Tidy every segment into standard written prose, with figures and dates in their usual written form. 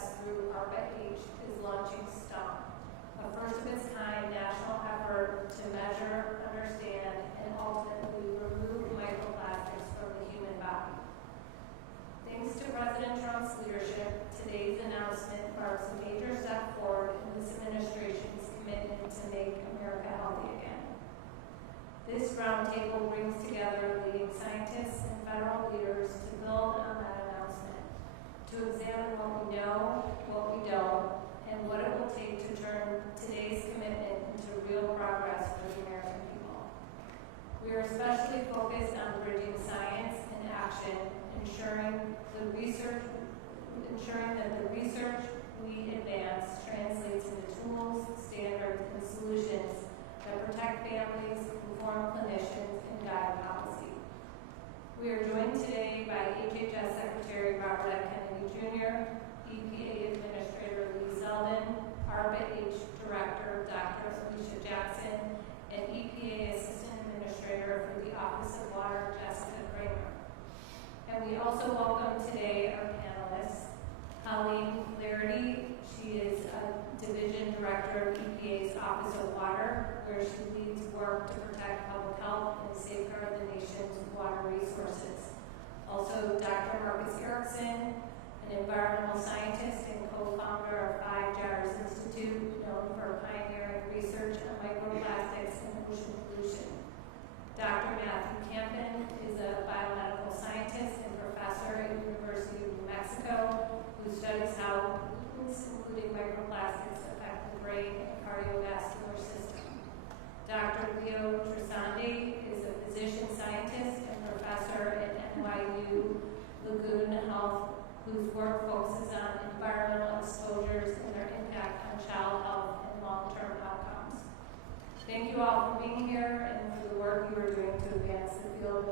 HHS through ARPA-H is launching STUMP, a first-of-its-kind national effort to measure, understand, and ultimately remove microplastics from the human body. Thanks to President Trump's leadership, today's announcement marks a major step forward in this administration's commitment to make America healthy again. This roundtable brings together leading scientists and federal leaders to build on that announcement, to examine what we know, what we don't, and what it will take to turn today's commitment into real progress for the American people. We are especially focused on bridging science and action, ensuring that the research we advance translates into tools, standards, and solutions that protect families, inform clinicians, and guide policy. We are joined today by HHS Secretary Robert F. Kennedy Jr., EPA Administrator Lee Zeldin, ARPA-H Director Dr. Alicia Jackson, and EPA Assistant Administrator for the Office of Water, Jessica Kramer. And we also welcome today our panelists, Colleen Flaherty. She is a Division Director of EPA's Office of Water, where she leads work to protect public health and safeguard the nation's water resources. Also, Dr. Marcus Erickson, an environmental scientist and co-founder of Five Jars Institute, known for pioneering research on microplastics and ocean pollution. Dr. Matthew Campen is a biomedical scientist and professor at the University of New Mexico who studies how pollutants, including microplastics, affect the brain and cardiovascular system. Dr. Leo Trisandi is a physician scientist and professor at NYU Lagoon Health, whose work focuses on environmental exposures and their impact on child health and long-term outcomes. Thank you all for being here and for the work you are doing to advance the field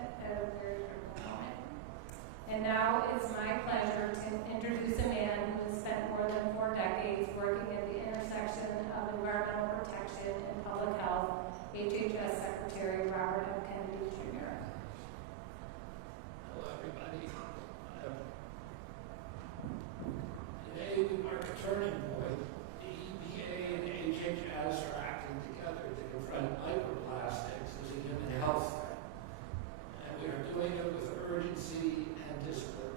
at a very critical moment. And now it's my pleasure to introduce a man who has spent more than 4 decades working at the intersection of environmental protection and public health, HHS Secretary Robert F. Kennedy Jr. Hello, everybody. Today we mark a turning point. The EPA and HHS are acting together to confront microplastics as a human health threat. And we are doing it with urgency and discipline.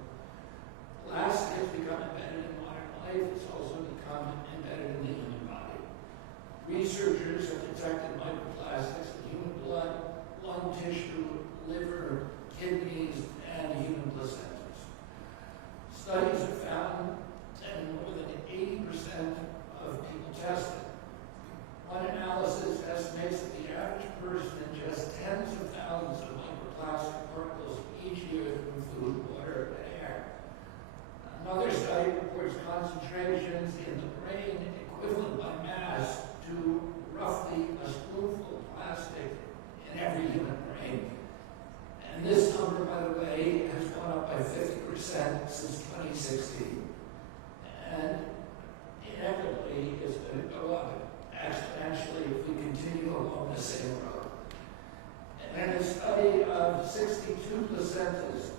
Plastic has become embedded in modern life. It's also become embedded in the human body. Researchers have detected microplastics in human blood, lung tissue, liver, kidneys, and human placentas. Studies have found that in more than 80% of people tested. One analysis estimates that the average person ingests tens of thousands of microplastic particles each year from food, water, and air. Another study reports concentrations in the brain equivalent by mass to roughly a spoonful of plastic in every human brain. And this number, by the way, has gone up by 50% since 2016. And inevitably is going to go up exponentially if we continue along the same road. And in a study of 62 placentas,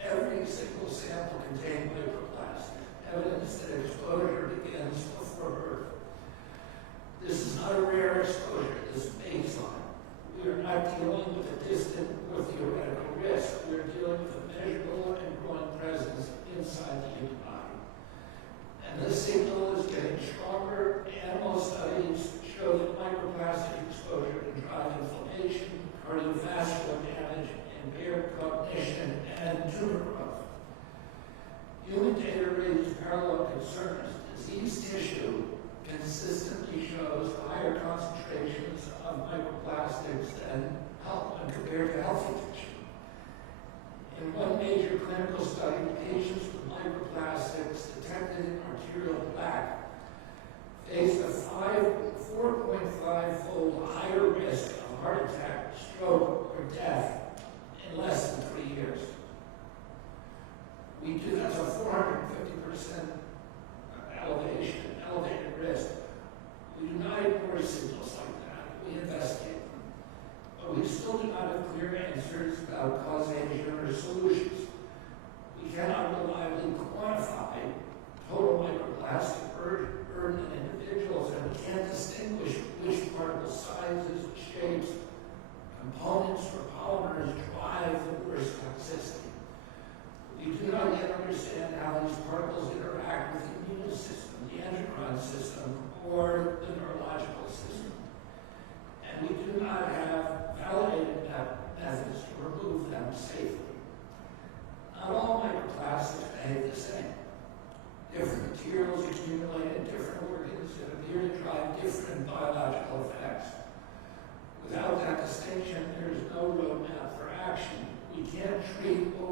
every single sample contained microplastic, evidence that exposure begins before birth. This is not a rare exposure, this is baseline. We are not dealing with a distant or theoretical risk. We are dealing with a measurable and growing presence inside the human body. And this signal is getting stronger. Animal studies show that microplastic exposure can drive inflammation, cardiovascular damage, impaired cognition, and tumor growth. Human data raises parallel concerns. Diseased tissue consistently shows higher concentrations of microplastics than when compared to healthy tissue. In one major clinical study, patients with microplastics detected in arterial plaque faced a 4.5-fold higher risk of heart attack, stroke, or death in less than 3 years. That's a 450% elevated risk. We do not ignore signals like that. We investigate them. But we still do not have clear answers about causation or solutions. We cannot reliably quantify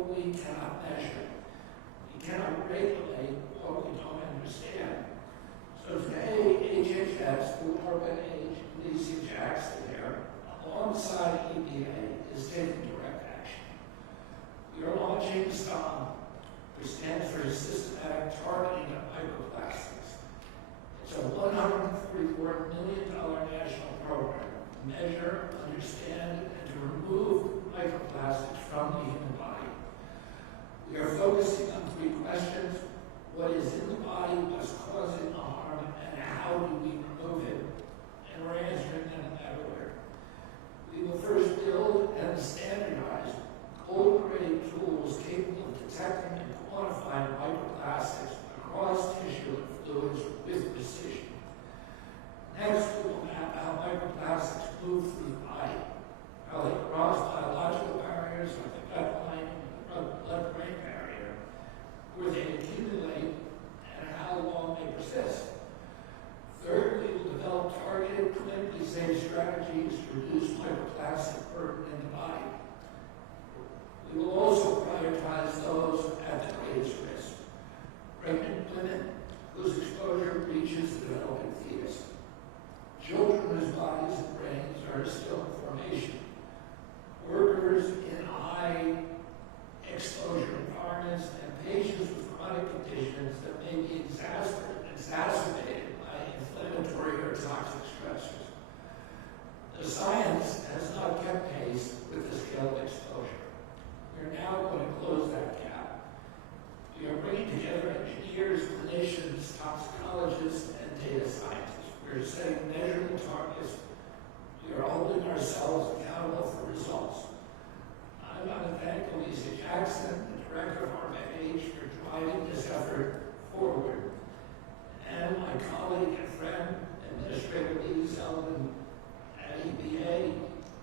what we cannot measure. We cannot regulate what we don't understand. So today, HHS, through ARPA-H, Lisa Jackson here, alongside EPA, is taking direct action. We are launching STOM, which stands for Systematic Targeting of Microplastics. It's a $144 million national program to measure, understand, and to remove microplastics from the human body. We are focusing on three questions: what is in the body, what's causing the harm, and how do we remove it? And we're answering them everywhere. We will first build and standardize cold-grade tools capable of detecting and quantifying microplastics across tissue and fluids with precision. Next, we will map how microplastics move through the body, how they cross biological barriers like the gut lining and the blood-brain barrier, where they accumulate, and how long they persist. Third, we will develop targeted, clinically safe strategies to reduce microplastic burden in the body. We will also prioritize those at the greatest risk: pregnant women whose exposure reaches the developing fetus, children whose bodies and brains are still in formation, workers in high exposure environments, and patients with chronic conditions that may be exacerbated by inflammatory or toxic stressors. The science has not kept pace with the scale of exposure. We are now going to close that gap. We are bringing together engineers, clinicians, toxicologists, and data scientists. We are setting measurable targets. We are holding ourselves accountable for results. I want to thank Lisa Jackson, the director of ARPA-H, for driving this effort forward, and my colleague and friend, Administrator Lee Sullivan at EPA,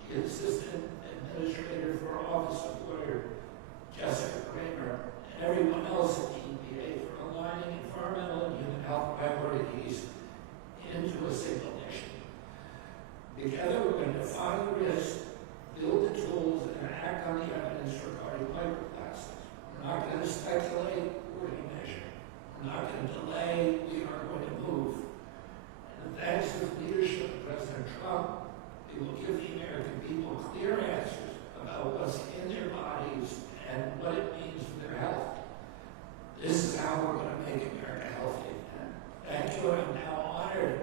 the Assistant Administrator for Office of Lawyer Jessica Kramer, and everyone else at the EPA for aligning environmental and human health priorities into a single mission. Together, we're going to define the risk, build the tools, and act on the evidence regarding microplastics. We're not going to speculate, we're going to measure. We're not going to delay, we are going to move. And thanks to the leadership of President Trump, it will give the American people clear answers about what's in their bodies and what it means for their health. This is how we're going to make America healthy again. Thank you, and I'm now honored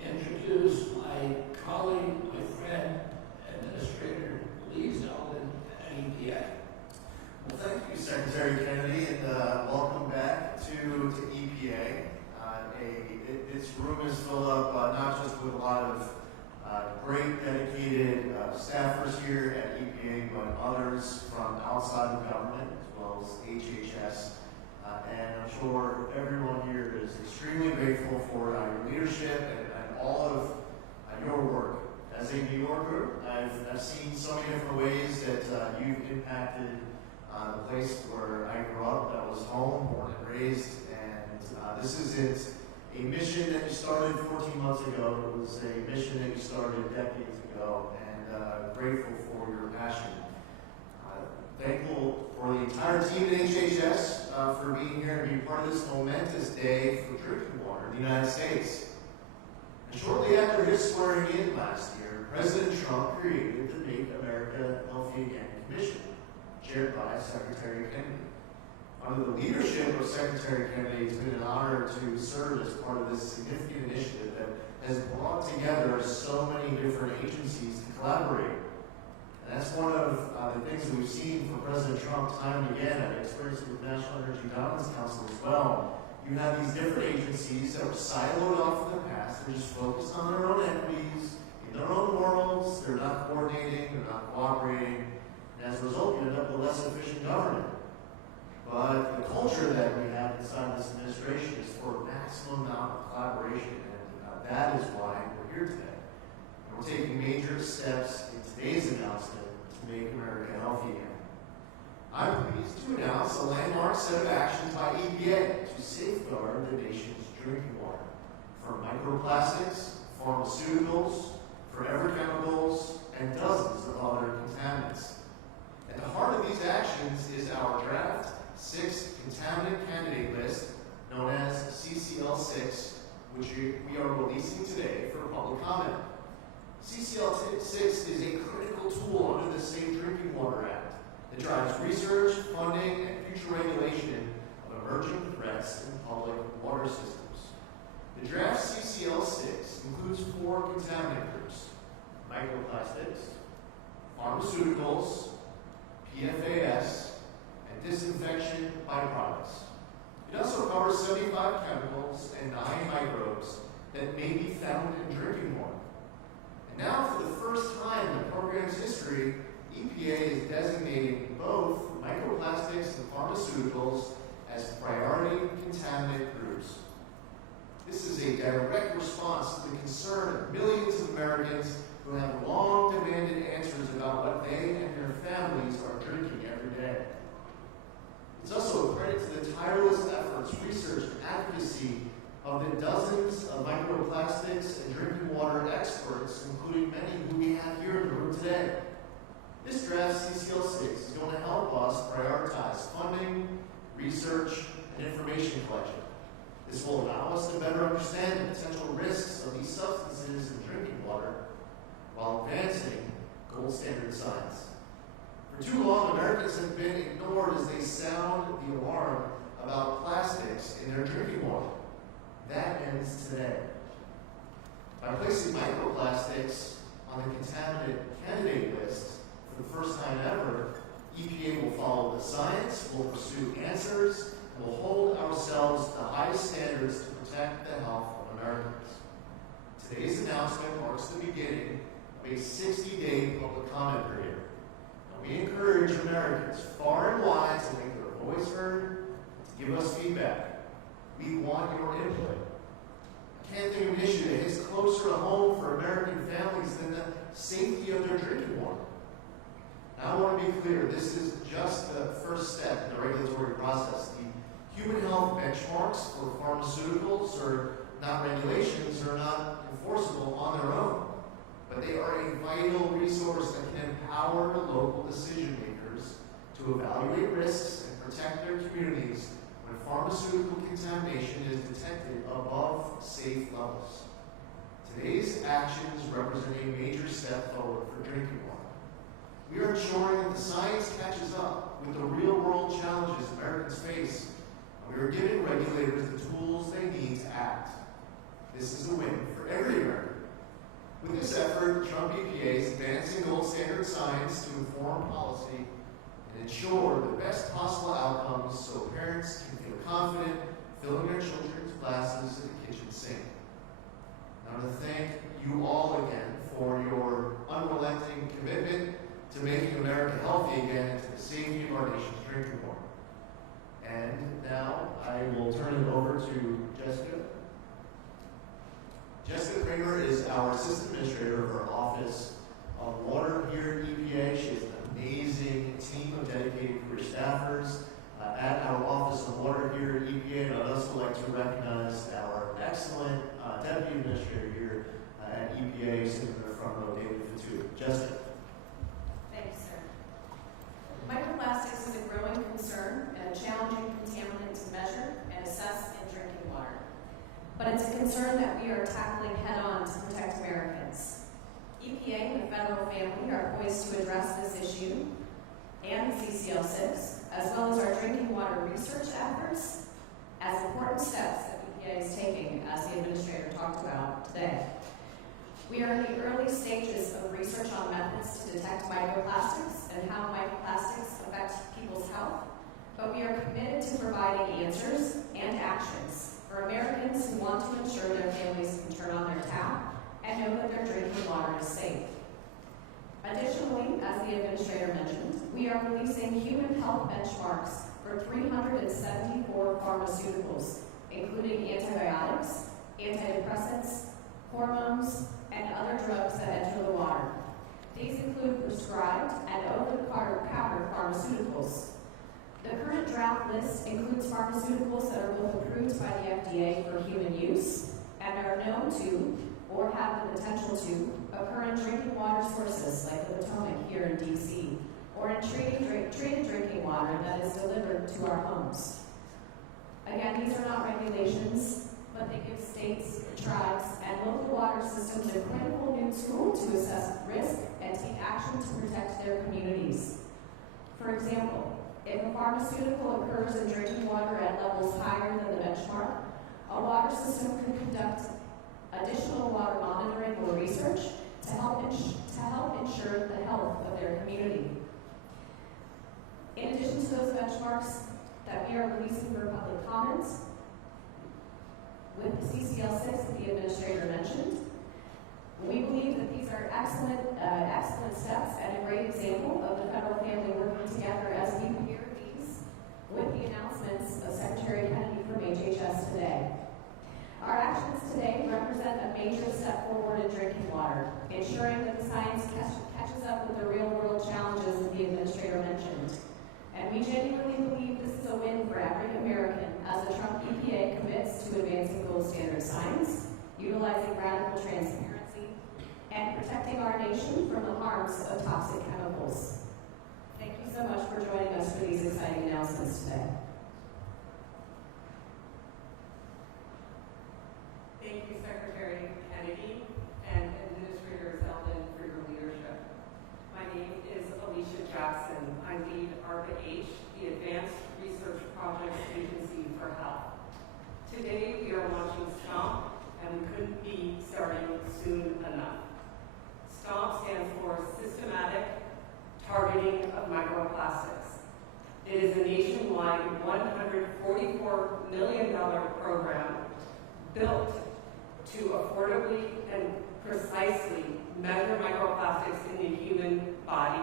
to introduce my colleague, my friend, Administrator Lee Sullivan at EPA. Well, thank you, Secretary Kennedy, and welcome back to EPA. Its room is filled up not just with a lot of great dedicated staffers here at EPA, but others from outside of government, as well as HHS. And I'm sure everyone here is extremely grateful for your leadership and all of your work. As a New Yorker, I've seen so many different ways that you've impacted the place where I grew up. That was home, born and raised, and this isn't a mission that you started 14 months ago. It was a mission that you started decades ago, and grateful for your passion. Thankful for the entire team at HHS for being here and being part of this momentous day for drinking water in the United States. And shortly after his swearing in last year, President Trump created the Make America Healthy Again Commission, chaired by Secretary Kennedy. Under the leadership of Secretary Kennedy, it's been an honor to serve as part of this significant initiative that has brought together so many different agencies to collaborate. And that's one of the things that we've seen from President Trump time and again. I've experienced it with the National Energy Dominance Council as well. You have these different agencies that were siloed off in the past. They're just focused on their own equities, in their own worlds. They're not coordinating, they're not cooperating. And as a result, you end up with less efficient government. But the culture that we have inside this administration is for a maximum amount of collaboration, and that is why we're here today. And we're taking major steps in today's announcement to make America healthy again. I'm pleased to announce a landmark set of actions by EPA to safeguard the nation's drinking water from microplastics, pharmaceuticals, forever chemicals, and dozens of other contaminants. At the heart of these actions is for public comment. CCL 6 is a critical tool under the Safe Drinking Water Act that drives research, funding, and future regulation of emerging threats in public water systems. The draft CCL 6 includes 4 contaminant groups: microplastics, pharmaceuticals, PFAS, and disinfection byproducts. It also covers 75 chemicals and 9 microbes that may be found in drinking water. And now, for the first time in the program's history, EPA is designating both microplastics and pharmaceuticals as priority contaminant groups. This is a direct response to the concern of millions of Americans who have long demanded answers about what they and their families are drinking every day. It's also a credit to the tireless efforts, research, and advocacy of the dozens of microplastics and drinking water experts, including many who we have here in the room today. This draft CCL 6 is going to help us prioritize funding, research, and information collection. This will allow us to better understand the potential risks of these substances in drinking water while advancing gold standard science. For too long, Americans have been ignored as they sound the alarm about plastics in their drinking water. That ends today. By placing microplastics on the contaminant candidate list for the first time ever, EPA will follow the science, will pursue answers, and will hold ourselves to the highest standards to protect the health of Americans. Today's announcement marks the beginning of a 60-day public comment period. And we encourage Americans far and wide to make their voice heard, to give us feedback. We want your input. I can't think of an issue that hits closer to home for American families than the safety of their drinking water. Now, I want to be clear, this is just the first step in the regulatory process. The human health benchmarks for pharmaceuticals or not regulations are not enforceable on their own, but they are a vital resource that can empower local decision makers to evaluate risks and protect their communities when pharmaceutical contamination is detected above safe levels. Today's actions represent a major step forward for drinking water. We are ensuring that the science catches up with the real-world challenges Americans face, and we are giving regulators the tools they need to act. This is a win for every American. With this effort, Trump EPA is advancing gold standard science to inform policy and ensure the best possible outcomes so parents can feel confident filling their children's glasses at the kitchen sink. I want to thank you all again for your unrelenting commitment to making America healthy again and to the safety of our nation's drinking water. And now I will turn it over to Jessica. Jessica Kramer is our Assistant Administrator of our Office of Water here at EPA. She has an amazing team of dedicated career staffers at our Office of Water here at EPA. And I'd also like to recognize our excellent Deputy Administrator here at EPA, sitting in the front row, David Fatu. Jessica. Thank you, sir. Microplastics is a growing concern and a challenging contaminant to measure and assess in drinking water. But it's a concern that we are tackling head-on to protect Americans. EPA and the federal family are poised to address this issue and CCL 6, as well as our drinking water research efforts, as important steps that EPA is taking, as the Administrator talked about today. We are in the early stages of research on methods to detect microplastics and how microplastics affect people's health, but we are committed to providing answers and actions for Americans who want to ensure their families can turn on their tap and know that their drinking water is safe. Additionally, as the Administrator mentioned, we are releasing human health benchmarks for 374 pharmaceuticals, including antibiotics, antidepressants, hormones, and other drugs that enter the water. These include prescribed and over-the-counter pharmaceuticals. The current draft list includes pharmaceuticals that are both approved by the FDA for human use and are known to, or have the potential to, occur in drinking water sources like the Potomac here in D.C., or in treated drinking water that is delivered to our homes. Again, these are not regulations, but but they give states, tribes, and local water systems a critical new tool to assess risk and take action to protect their communities. For example, if a pharmaceutical occurs in drinking water at levels higher than the benchmark, a water system could conduct additional water monitoring or research to help ensure the health of their community. In addition to those benchmarks that we are releasing for public comment, with the CCL6 that the administrator mentioned, we believe that these are excellent steps and a great example of the federal family working together as we pair these with the announcements of Secretary Kennedy from HHS today. Our actions today represent a major step forward in drinking water, ensuring that the science catches up with the real-world challenges that the administrator mentioned. And we genuinely believe this is a win for every American as the Trump EPA commits to advancing gold standard science, utilizing radical transparency, and protecting our nation from the harms of toxic chemicals. Thank you so much for joining us for these exciting announcements today. Thank you, Secretary Kennedy and Administrator Zeldin, for your leadership. My name is Alicia Jackson. I lead ARPA-H, the Advanced Research Projects Agency for Health. Today, we are launching STOMP, and we couldn't be starting soon enough. STOMP stands for Systematic Targeting of Microplastics. It is a nationwide $144 million program built to affordably and precisely measure microplastics in the human body,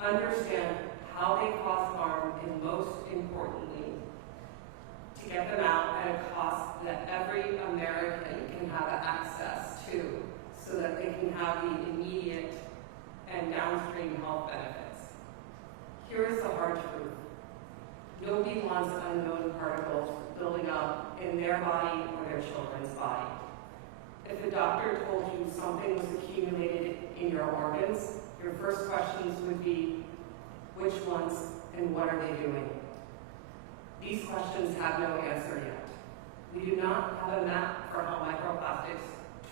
understand how they cause harm, and most importantly, to get them out at a cost that every American can have access to so that they can have the immediate and downstream health benefits. Here is the hard truth. Nobody wants unknown particles building up in their body or their children's body. If a doctor told you something was accumulated in your organs, your first questions would be, which ones and what are they doing? These questions have no answer yet. We do not have a map for how microplastics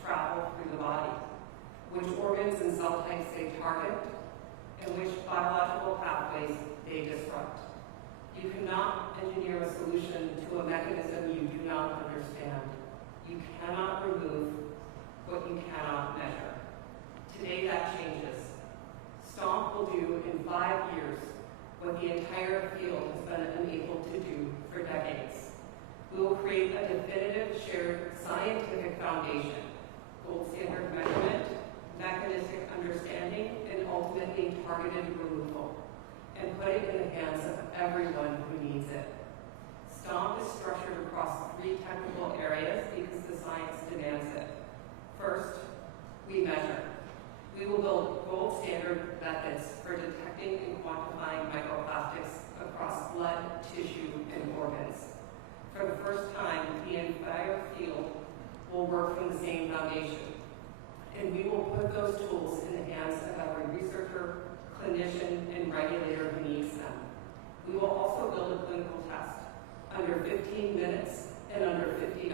travel through the body, which organs and cell types they target, and which biological pathways they disrupt. You cannot engineer a solution to a mechanism you do not understand. You cannot remove what you cannot measure. Today that changes. STOMP will do in 5 years what the entire field has been unable to do for decades. We will create a definitive shared scientific foundation, gold standard measurement, mechanistic understanding, and ultimately targeted removal, and put it in the hands of everyone who needs it. STOMP is structured across 3 technical areas because the science demands it. First, we measure. We will build gold standard methods for detecting and quantifying microplastics across blood, tissue, and organs. For the first time, the entire field will work from the same foundation, and we will put those tools in the hands of every researcher, clinician, and regulator who needs them. We will also build a clinical test under 15 minutes and under $50,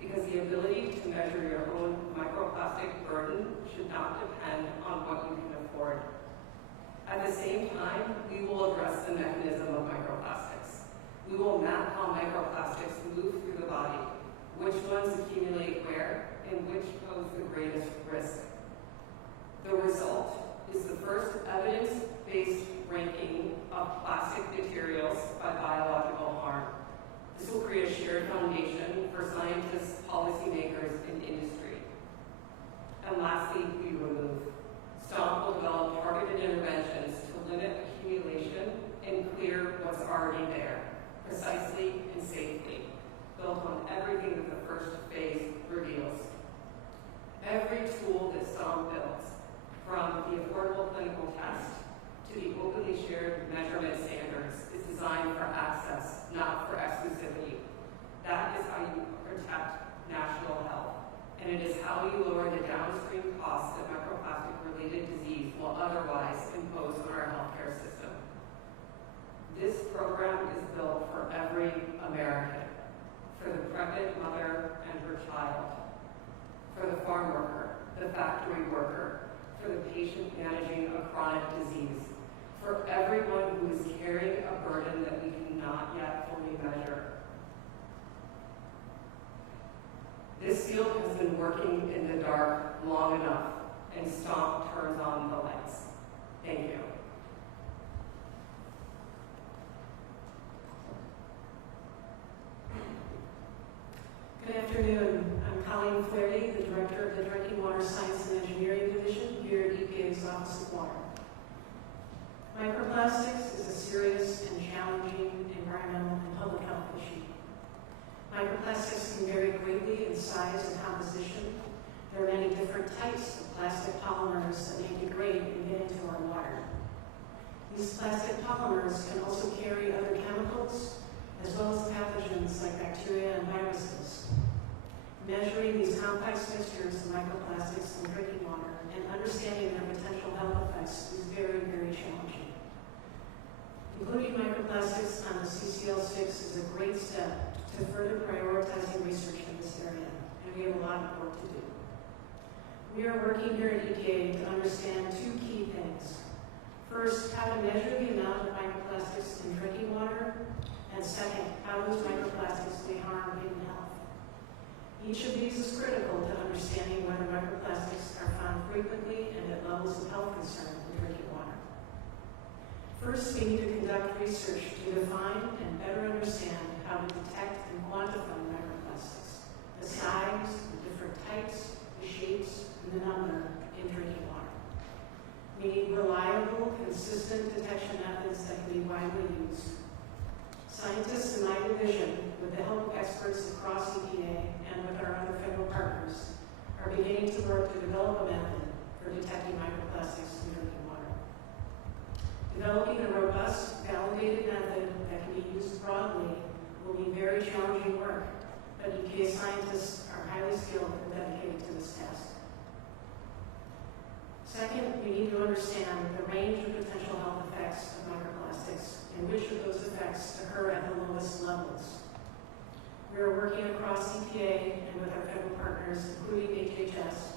because the ability to measure your own microplastic burden should not depend on what you can afford. At the same time, we will address the mechanism of microplastics. We will map how microplastics move through the body, which ones accumulate where, and which pose the greatest risk. The result is the first evidence-based ranking of plastic materials by biological harm. This will create a shared foundation for scientists, policymakers, and industry. And lastly, we remove. STOMP will develop targeted interventions to limit accumulation and clear what's already there, precisely and safely, built on everything that the first phase reveals. Every tool that STOMP builds, from the Affordable Clinical burden that we cannot yet fully measure. This field has been working in the dark long enough, and STOMP turns on the lights. Thank you. Good afternoon. I'm Colleen Flaherty, the Director of the Drinking Water Science and Engineering Division here at EPA's Office of Water. Microplastics is a serious and challenging environmental and public health issue. Microplastics can vary greatly in size and composition. There are many different types of plastic polymers that may degrade and get into our water. These plastic polymers can also carry other chemicals as well as pathogens like bacteria and viruses. Measuring these complex mixtures of microplastics in drinking water and understanding their potential health effects is very, very challenging. Including microplastics on the CCL6 is a great step to further prioritizing research in this area, and we have a lot of work to do. We are working here at EPA to understand two key things. First, how to measure the amount of microplastics in drinking water, and second, how those microplastics may harm human health. Each of these is critical to understanding whether microplastics are found frequently and at levels of health concern in drinking water. First, we need to conduct research to define and better understand how to detect and quantify microplastics, the size, the different types, the shapes, and the number in drinking water. We need reliable, consistent detection methods that can be widely used. Scientists in my division, with the help of experts across EPA and with our other federal partners, are beginning to work to develop a method for detecting microplastics in drinking water. Developing a robust, validated method that can be used broadly will be very challenging work, but EPA scientists are highly skilled and dedicated to this task. Second, we need to understand the range of potential health effects of microplastics and which of those effects occur at the lowest levels. We are working across EPA and with our federal partners, including HHS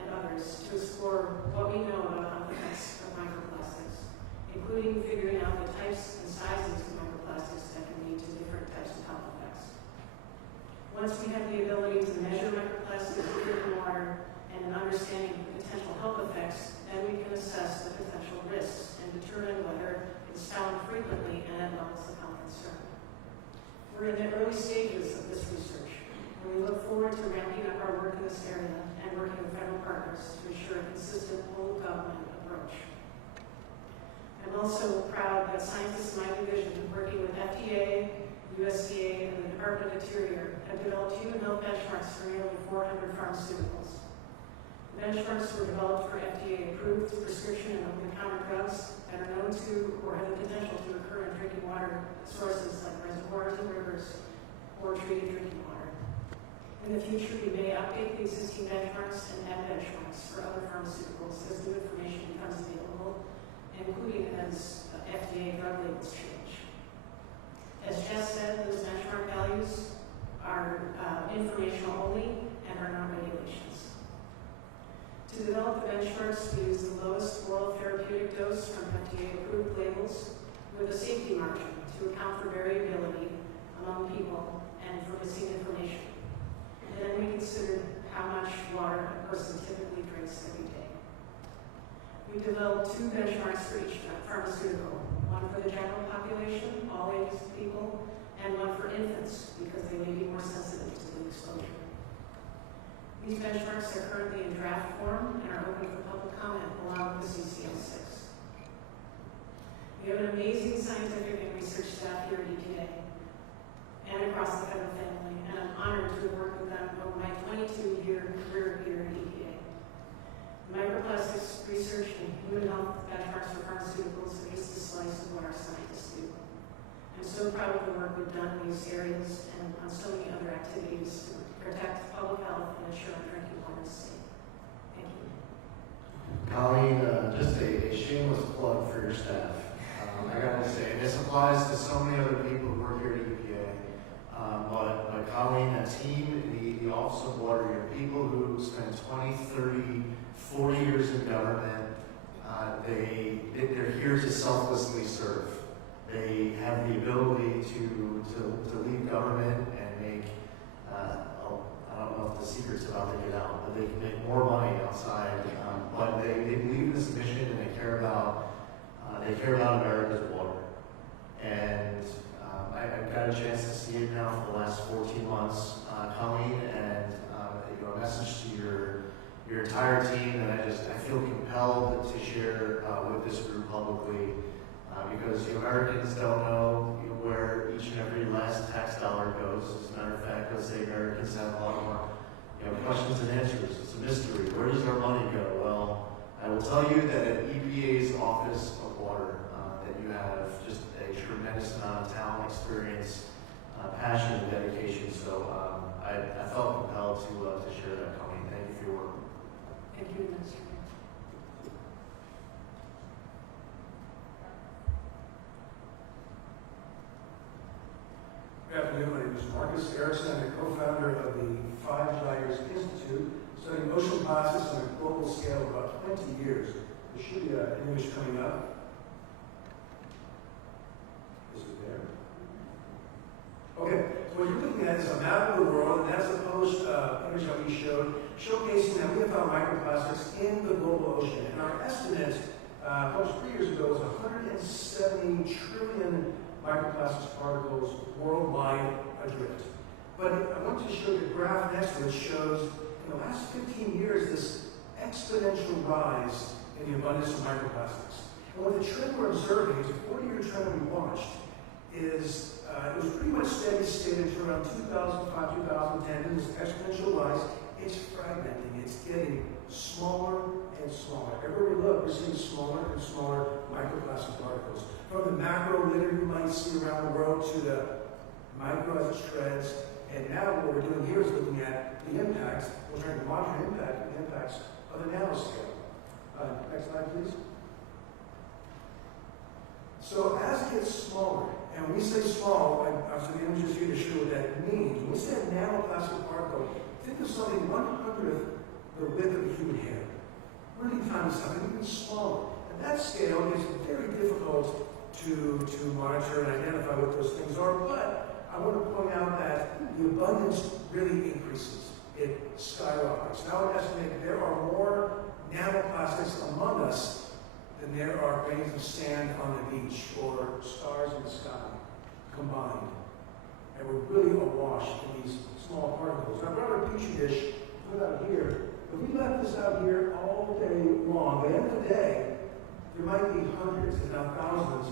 and others, to explore what we know about health effects of microplastics, including figuring out the types and sizes of microplastics that can lead to different types of health effects. Once we have the ability to measure microplastics in drinking water and an understanding of potential health effects, then we can assess the potential risks and determine whether it's found frequently and at levels of health concern. We're in the early stages of this research, and we look forward to ramping up our work in this area and working with federal partners to ensure a consistent whole government approach. I'm also proud that scientists in my division, working with FDA, USDA, and the Department of Interior, have developed human health benchmarks for nearly 400 pharmaceuticals. The benchmarks were developed for FDA-approved prescription and over-the-counter drugs that are known to or have the potential to occur in drinking water sources like reservoirs and rivers or treated drinking water. In the future, we may update the existing benchmarks and add benchmarks for other pharmaceuticals as new information becomes available, including as FDA drug labels change. As Jess said, those benchmark values are informational only and are not regulations. To develop the benchmarks, we use the lowest oral therapeutic dose from FDA-approved labels with a safety margin to account for variability among people and for missing information. And then we considered how much water a person typically drinks every day. We developed two benchmarks for each pharmaceutical, one for the general population, all ages of people, and one for infants because they may be more sensitive to the exposure. These benchmarks are currently in draft form and are open for public comment along with the CCL6. We have an amazing scientific and research staff here at EPA and across the federal family, and I'm honored to have worked with them over my 22-year career here at EPA. Microplastics research and human health benchmarks for pharmaceuticals are just a slice of what our scientists do. I'm so proud of the work we've done in these areas and on so many other activities to protect public health and ensure drinking water is safe. Thank you. Colleen, just a shameless plug for your staff. I gotta say, this applies to so many other people who work here at EPA. But Colleen, a team, the Office of Water, your people who spend 20, 30, 40 years in government, they're here to selflessly serve. They have the ability to leave government and make, I don't know if the secret's about to get out, but they can make more money outside. But they believe in this mission and they care about America's water. And I've got a chance to see it now for the last 14 months coming, and a message to your entire team, and I feel compelled to share with this group publicly, because Americans don't know where each and every last tax dollar goes. As a matter of fact, let's say Americans have a lot more questions and answers. It's a mystery. Where does our money go? Well, I will tell you that at EPA's Office of Water, that you have just a tremendous amount of talent, experience, passion, and dedication. So I felt compelled to share that, Tony. Thank you for your work. Thank you, Administrator. Good afternoon. My name is Marcus Erickson. I'm a co-founder of the Five Gyres Institute, studying ocean plastics on a global scale of about 20 years. There should be an image coming up. Is it there? Okay, so what you're looking at is a map of the world, and that's a published image that we showed, showcasing that we have found microplastics in the global ocean. And our estimate, published 3 years ago, was 170 trillion microplastics particles worldwide adrift. But I want to show you a graph next to it shows in the last 15 years this exponential rise in the abundance of microplastics. And what the trend we're observing is a 40-year trend that we watched is it was pretty much steady state until around 2005, 2010, and this exponential rise, it's fragmenting, it's getting smaller and smaller. Everywhere we look, we're seeing smaller and smaller microplastic particles. From the macro litter you might see around the world to the micro as it shreds. And now what we're doing here is looking at the impacts. We're trying to monitor the impacts of the nanoscale. Next slide, please. So as it gets smaller, and when we say small, I've the images here to show what that means. When we say a nanoplastic particle, think of something 1/100th the width of a human hair. Really tiny, something even smaller. At that scale, it's very difficult to monitor and identify what those things are, but I want to point out that the abundance really increases. It skyrockets. Now I estimate there are more nanoplastics among us than there are grains of sand on the beach or stars in the sky combined. And we're really awash in these small particles. I brought a petri dish, put out here. If we left this out here all day long, by the end of the day, there might be hundreds, if not thousands,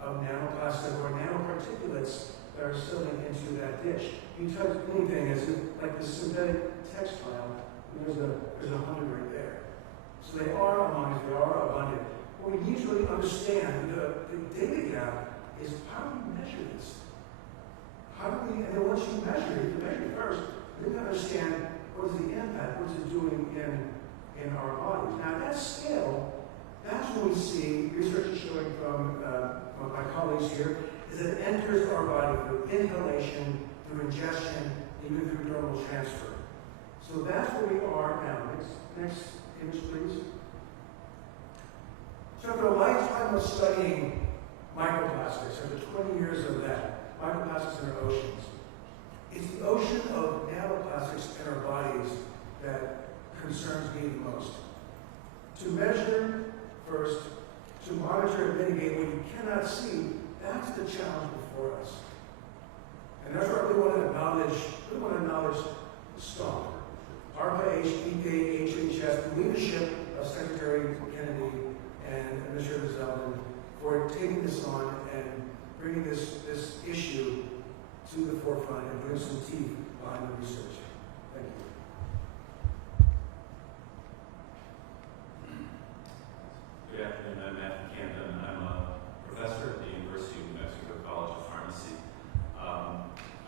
of nanoplastic or nanoparticulates that are settling into that dish. You touch anything, it's like the synthetic textile, and there's 100 right there. So they are among us, they are abundant. What we need to really understand, the data gap, is how do we measure this? And then once you measure it first, then you understand what is the impact, what is it doing in our bodies. Now at that scale, that's when we see, research is showing from my colleagues here, is that it enters our body through inhalation, through ingestion, even through dermal transfer. So that's where we are now. Next image, please. So after a lifetime of studying microplastics, after 20 years of that, microplastics in our oceans, it's the ocean of nanoplastics in our bodies that concerns me the most. To measure first, to monitor and mitigate what you cannot see, that's the challenge before us. And that's where I really want to acknowledge STOMP, ARPA, EPA, HHS, the leadership of Secretary Kennedy and Administrator Zeldin for taking this on and bringing this issue to the forefront and putting some teeth behind the research. Thank you. Good afternoon, I'm Matthew Camden. I'm a professor at the University of New Mexico College of Pharmacy.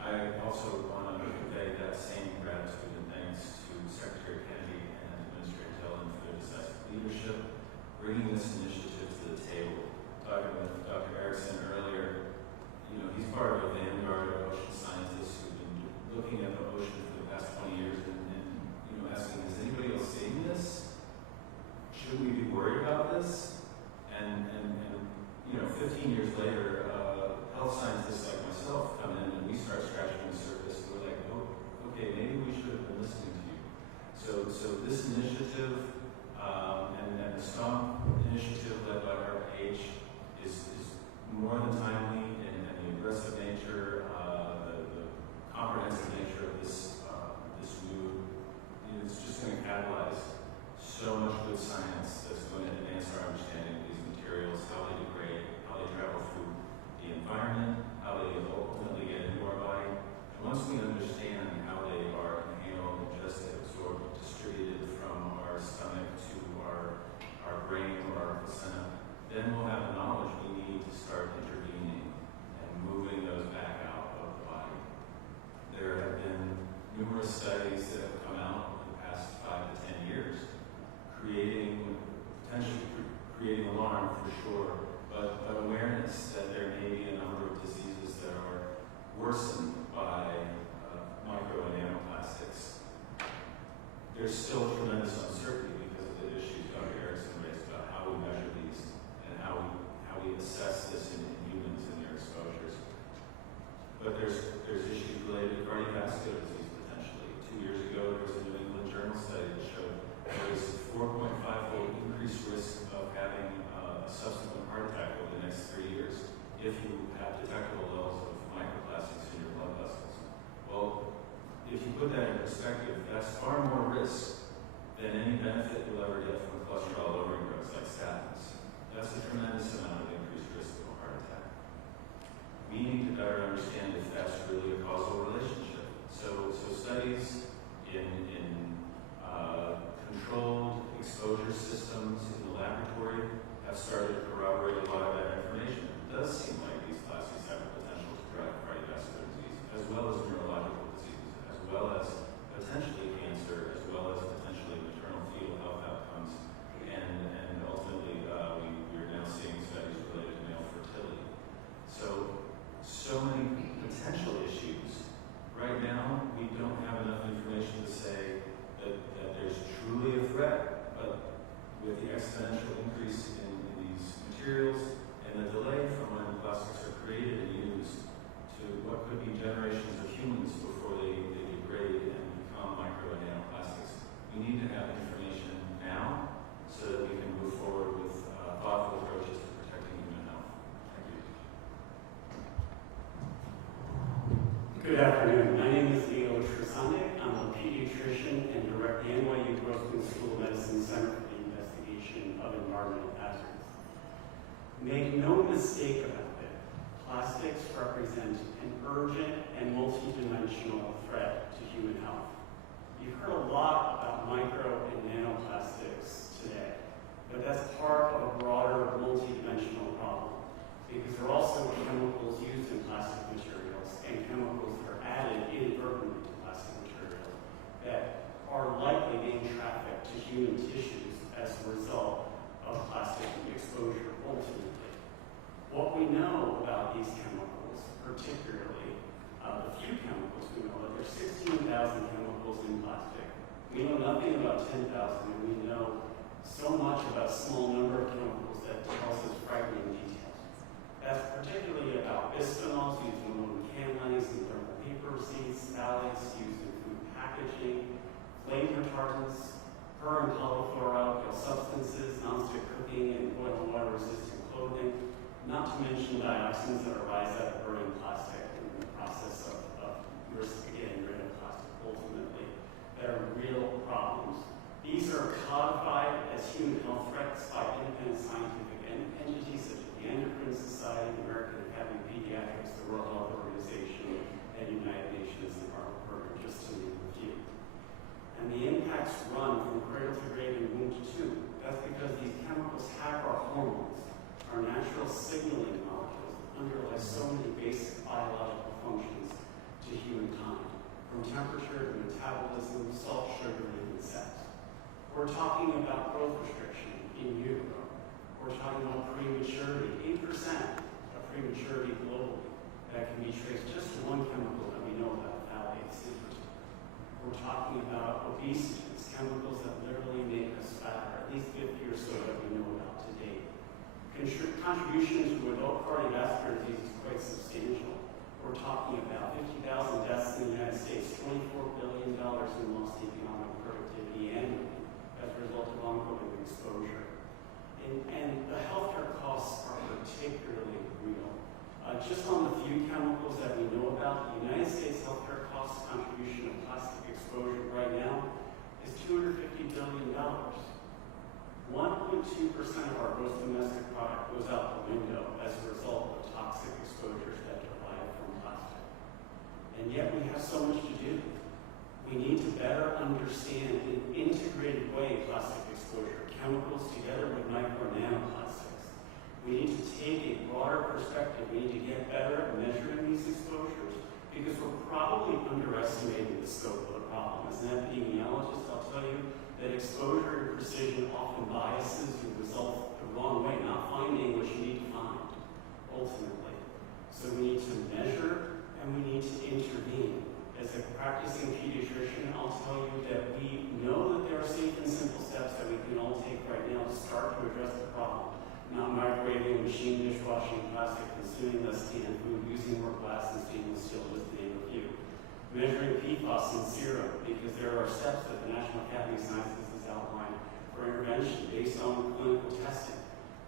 I also want to convey that same gratitude and thanks to Secretary Kennedy and Administrator Zeldin for their decisive leadership, bringing this initiative to the table. Talking with Dr. Erickson earlier, he's part of a vanguard of ocean scientists who've been looking at the ocean for the past 20 years and asking, is anybody else seeing this? Should we be worried about this? And 15 years later, health scientists like myself come in and we start scratching the surface, we're like, oh, okay, maybe we should have been listening to you. So this initiative and the STOMP initiative led by ARPA-H is more than timely, and the aggressive nature, the comprehensive nature of this move, it's just going to catalyze so much good science that's going to advance our understanding of these materials, how they degrade, how they travel through the environment, how they ultimately get into our body. And once we understand how they are inhaled, ingested, absorbed, distributed from our stomach to our brain or our placenta, then we'll have the knowledge we need to start intervening and moving those back out of the body. There have been numerous studies that have come out in the past 5 to 10 years, potentially creating alarm for sure, but awareness that there may be a number of diseases that are worsened by micro and nanoplastics. There's still tremendous uncertainty because of the issues Dr. Erickson raised about how we measure these and how we assess this in humans and their exposures. But there's issues related to cardiovascular disease potentially. 2 years ago, there was a New England Journal study that showed there was a 4.5-fold increased risk of having a subsequent heart attack over the next 3 years if you have detectable levels of microplastics in your blood vessels. Well, if you put that in perspective, that's far more risk than any benefit you'll ever get from cholesterol-lowering drugs like statins. That's a tremendous amount of increased risk of a heart attack. We need to better understand if that's really a causal relationship. So studies in controlled exposure systems in the laboratory have started to corroborate a lot of that information. It does seem like these plastics have the potential to drive cardiovascular disease, as well as neurological diseases, as well as potentially cancer, as well as potentially maternal fetal health outcomes, and ultimately we are now seeing studies related to male fertility. So many potential issues. Right now, we don't have enough information to say that there's truly a threat, but with the exponential increase in these materials and the delay from when plastics are created and used to what could be generations of humans before they degrade and become micro and nanoplastics, we need to have information now so that we can move forward with thoughtful approaches to protecting human health. Thank you. Good afternoon. My name is Leo Tresonic. I'm a pediatrician and direct the NYU Grossman School of Medicine Center for the Investigation of Environmental Hazards. Make no mistake about it, plastics represent an urgent and multidimensional threat to human health. You've heard a lot about micro and nanoplastics today, but that's part of a broader multidimensional problem because there are also chemicals used in plastic materials and chemicals that are added inadvertently to plastic materials that are likely being trafficked to human tissues as a result of plastic exposure ultimately. What we know about these chemicals, particularly the few chemicals we know, that there's 16,000 chemicals in plastic. We know nothing about 10,000, and we know so much about a small number of chemicals that tells us frightening details. That's particularly about bisphenols used in aluminum can linings and thermal paper seeds, phthalates used in food packaging, flame retardants, per and polyfluoroalkyl substances, nonstick cooking, and oil and water resistant clothing, not to mention dioxins that arise out of burning plastic in the process of getting rid of plastic ultimately, that are real problems. These are codified as human health threats by independent scientific entities such as the Endocrine Society, the American Academy of Pediatrics, the World Health Organization, and United Nations and our program, just to name a few. And the impacts run from cradle to grave and womb to tomb. That's because these chemicals hack our hormones, our natural signaling molecules that underlie so many basic biological functions to humankind, from temperature to metabolism, salt, sugar, and even sex. We're talking about growth restriction in utero. We're talking about prematurity, 8% of prematurity globally. That can be traced just to one chemical that we know about, phthalates. We're talking about obesity, it's chemicals that literally make us fat, or at least 50 or so that we know about to date. contribution to adult cardiovascular disease is quite substantial. We're talking about 50,000 deaths in the United States, $24 billion in lost economic productivity annually as a result of ongoing exposure. And the healthcare costs are particularly real. Just on the few chemicals that we know about, the United States healthcare cost contribution of plastic exposure right now is $250 billion. 1.2% of our gross domestic product goes out the window as a result of toxic exposures that derive from plastic. And yet we have so much to do. We need to better understand in an integrated way plastic exposure, chemicals together with micro and nanoplastics. We need to take a broader perspective. We need to get better at measuring these exposures because we're probably underestimating the scope of the problem. As an epidemiologist, I'll tell you that exposure and precision often biases the result the wrong way, not finding what you need to find, ultimately. So we need to measure and we need to intervene. As a practicing pediatrician, I'll tell you that we know that there are safe and simple steps that we can all take right now to start to address the problem. Not microwaving, machine dishwashing, plastic, consuming less canned food, using more glass and stainless steel, just to name a few. Measuring PFAS in serum, because there are steps that the National Academy of Sciences has outlined for intervention based on clinical testing.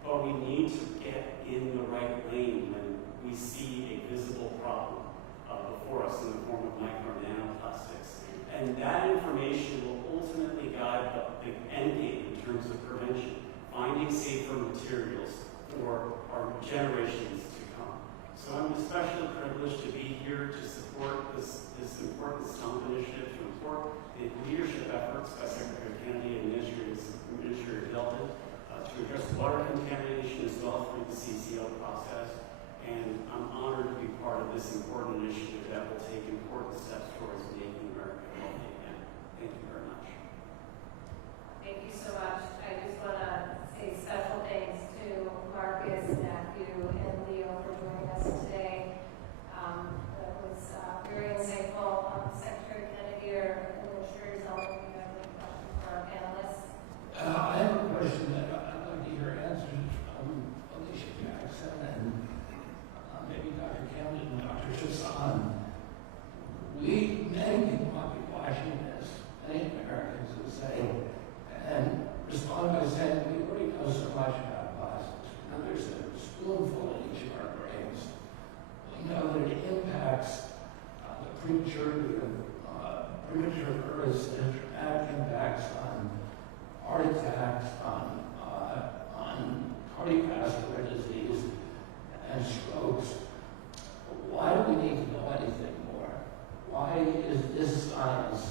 But we need to get in the right lane when we see a visible problem before us in the form of micro and nanoplastics. And that information will ultimately guide the end game in terms of prevention, finding safer materials for our generations to come. So I'm especially privileged to be here to support this important STUMP initiative, to support the leadership efforts by Secretary Kennedy and Administrator Delton to address water contamination as well through the CCL process. And I'm honored to be part of this important initiative that will take important steps towards making America healthy again. Thank you very much. Thank you so much. I just want to say special thanks to Marcus, Matthew, and Leo for joining us today. That was very insightful. Secretary Kennedy or Administrator Zeldin, do you have any questions for our panelists? I have a question that I'd like to hear answers from Alicia Jackson and maybe Dr. Camden and Dr. Chassan. Many people might be watching this, many Americans would say, and respond by saying, we already know so much about plastics. Now there's a spoonful in each of our brains. We know that it impacts the premature births, and dramatic impacts on heart attacks, on cardiovascular disease, and strokes. Why do we need to know anything more? Why is this science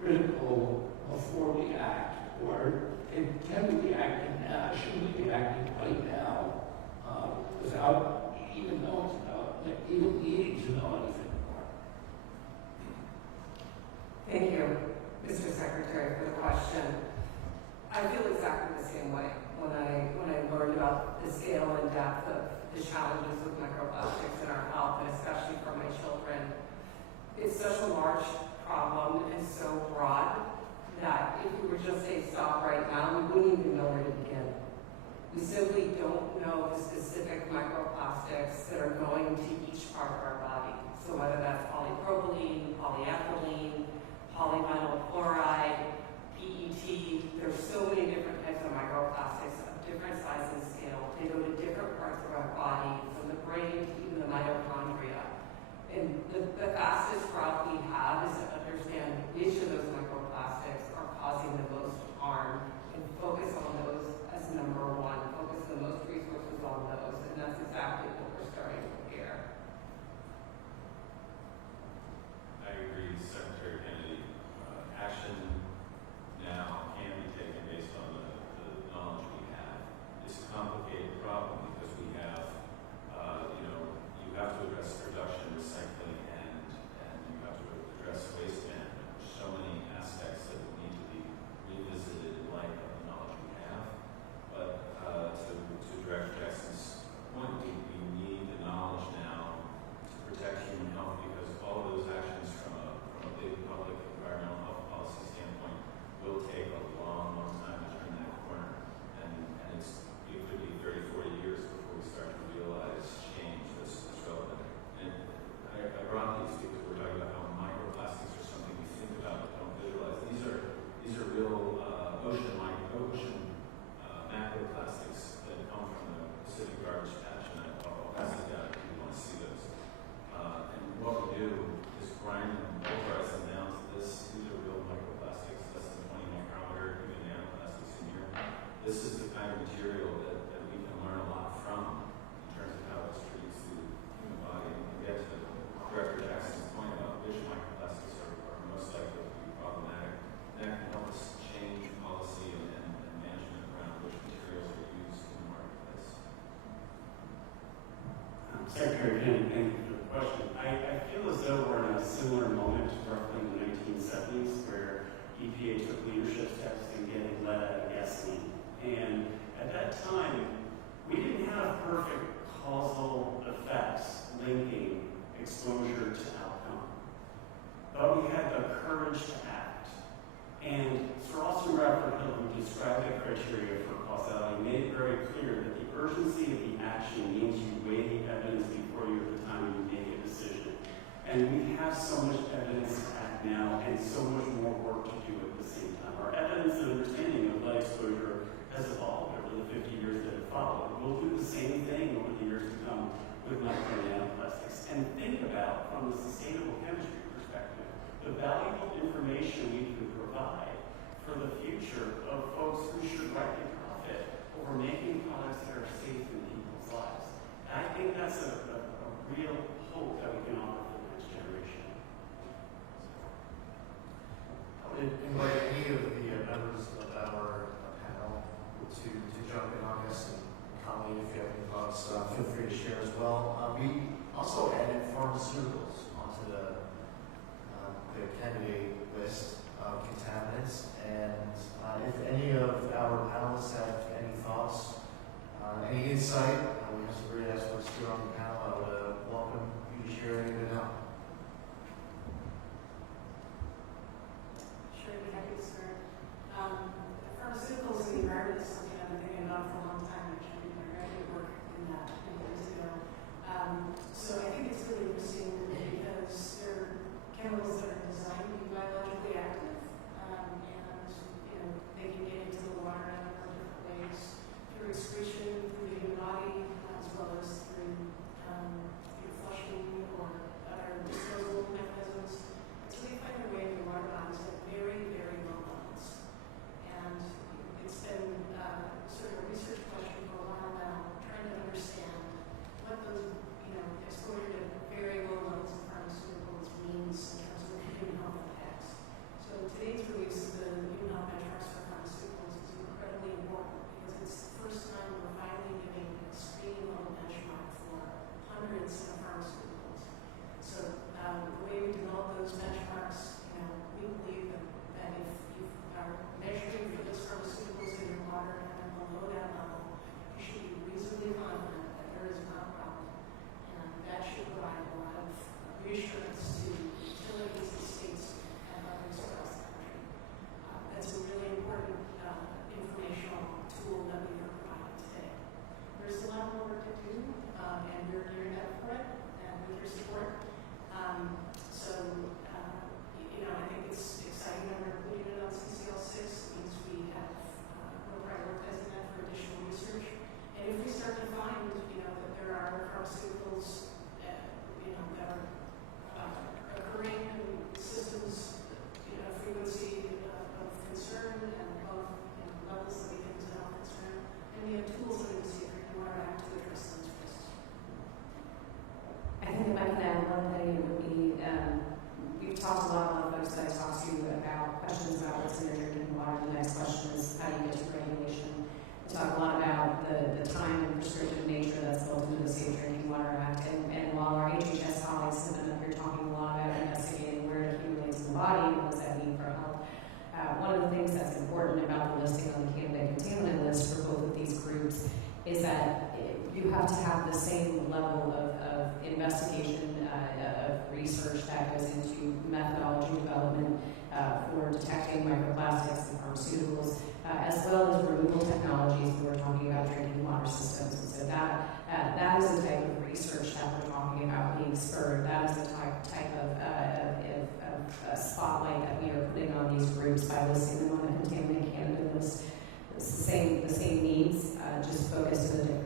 critical before we act? Or can we be acting now? Should we be acting right now without even needing to know anything more? Thank you, Mr. Secretary, for the question. I feel exactly the same way when I learned about the scale and depth of the challenges with microplastics in our health, and especially for my children. It's such a large problem and so broad that if we were just say stop right now, we wouldn't even know where to begin. We simply don't know the specific microplastics that are going to each part of our body. So whether that's polypropylene, polyethylene, polyvinyl chloride, PET, there's so many different types of microplastics of different size and scale. They go to different parts of our body, from the brain to even the mitochondria. And the fastest route we have is to understand which of those microplastics are causing the most harm and focus on those as number one, focus the most resources on those, and that's exactly what we're starting with here. I agree, Secretary Kennedy. Action now can be taken based on the knowledge we have. It's complicated. Secretary Kennedy, thank you for the question. I feel as though we're in a similar moment roughly in the 1970s where EPA took leadership steps in getting lead out of gasoline. And at that time, we didn't have perfect causal effects linking exposure to outcome. But we had the courage to act. And Sir Austin Bradford Hill, who described the criteria for causality, made it very clear that the urgency of the action means you weigh the evidence before you at the time you make a decision. And we have so much evidence to act now and so much more work to do at the same time. Our evidence and understanding of lead exposure has evolved over the 50 years that have followed. We'll do the same thing over the years to come with micro and nanoplastics. And think about, from the sustainable chemistry perspective, the valuable information we can provide for the future of folks who should rightly profit over making products that are safe in people's lives. And I think that's a real hope that we can offer for the next generation. I would invite any of the members of our panel to jump in on this, and Colleen, if you have any thoughts, feel free to share as well. We also added pharmaceuticals onto the candidate list of contaminants, and if any of our panelists have any thoughts, any insight, we have some great experts here on the panel. I would welcome you to share any of it now. Sure, I'd be happy to start. Pharmaceuticals in the environment is something I've been thinking about for a long time. Actually, I did my graduate work in that many years ago. So I think it's really interesting because they're chemicals that are designed to be biologically active, and they can get into the water in a number of different ways through excretion, through the human body, as well as through flushing or other disposal mechanisms. So they find their way into water bodies at very, very low levels. And it's been sort of a research question for a while now, trying to understand what those, exposure to very low levels of pharmaceuticals means in terms of human health impacts. So today's release of the human health benchmarks for pharmaceuticals is incredibly important because it's the first time we're finally giving a screening level benchmark for hundreds of pharmaceuticals. So the way we develop those benchmarks, we believe that if you are measuring for those pharmaceuticals in your water and below that level, you should be reasonably confident that there is not a problem. And that should provide a lot of reassurance to utilities and states and others across the country. That's a really important informational tool that we are providing today. There's a lot more work to do, and you're gearing up for it, and with your support. I think it's exciting that we're including it on CCL6. It means we're prioritizing that for additional research. And if we start to find, that there are pharmaceuticals, that are occurring in systems, frequency of concern and of levels that we think is a health concern, and we have tools that we can see if we can act to address those risks. I think if I can add one thing, it would be, we've talked a lot of folks that I talked to about questions about what's in their drinking water. The next question is how do you get to regulation? We talk a lot about the time and prescriptive nature that's built into the Safe Drinking Water Act. And while our HHS colleagues have been up here talking a lot about investigating where it accumulates in the body and what does that mean for health, one of the things that's important about the listing on the candidate contaminant list for both of these groups is that you have to have the same level of investigation, of research that goes into methodology development for detecting microplastics and pharmaceuticals, as well as removal technologies when we're talking about drinking water systems. And so that is the type of research that we're talking about being spurred. That is the type of spotlight that we are putting on these groups by listing them on the contaminant candidate list. It's the same needs, just focused in a different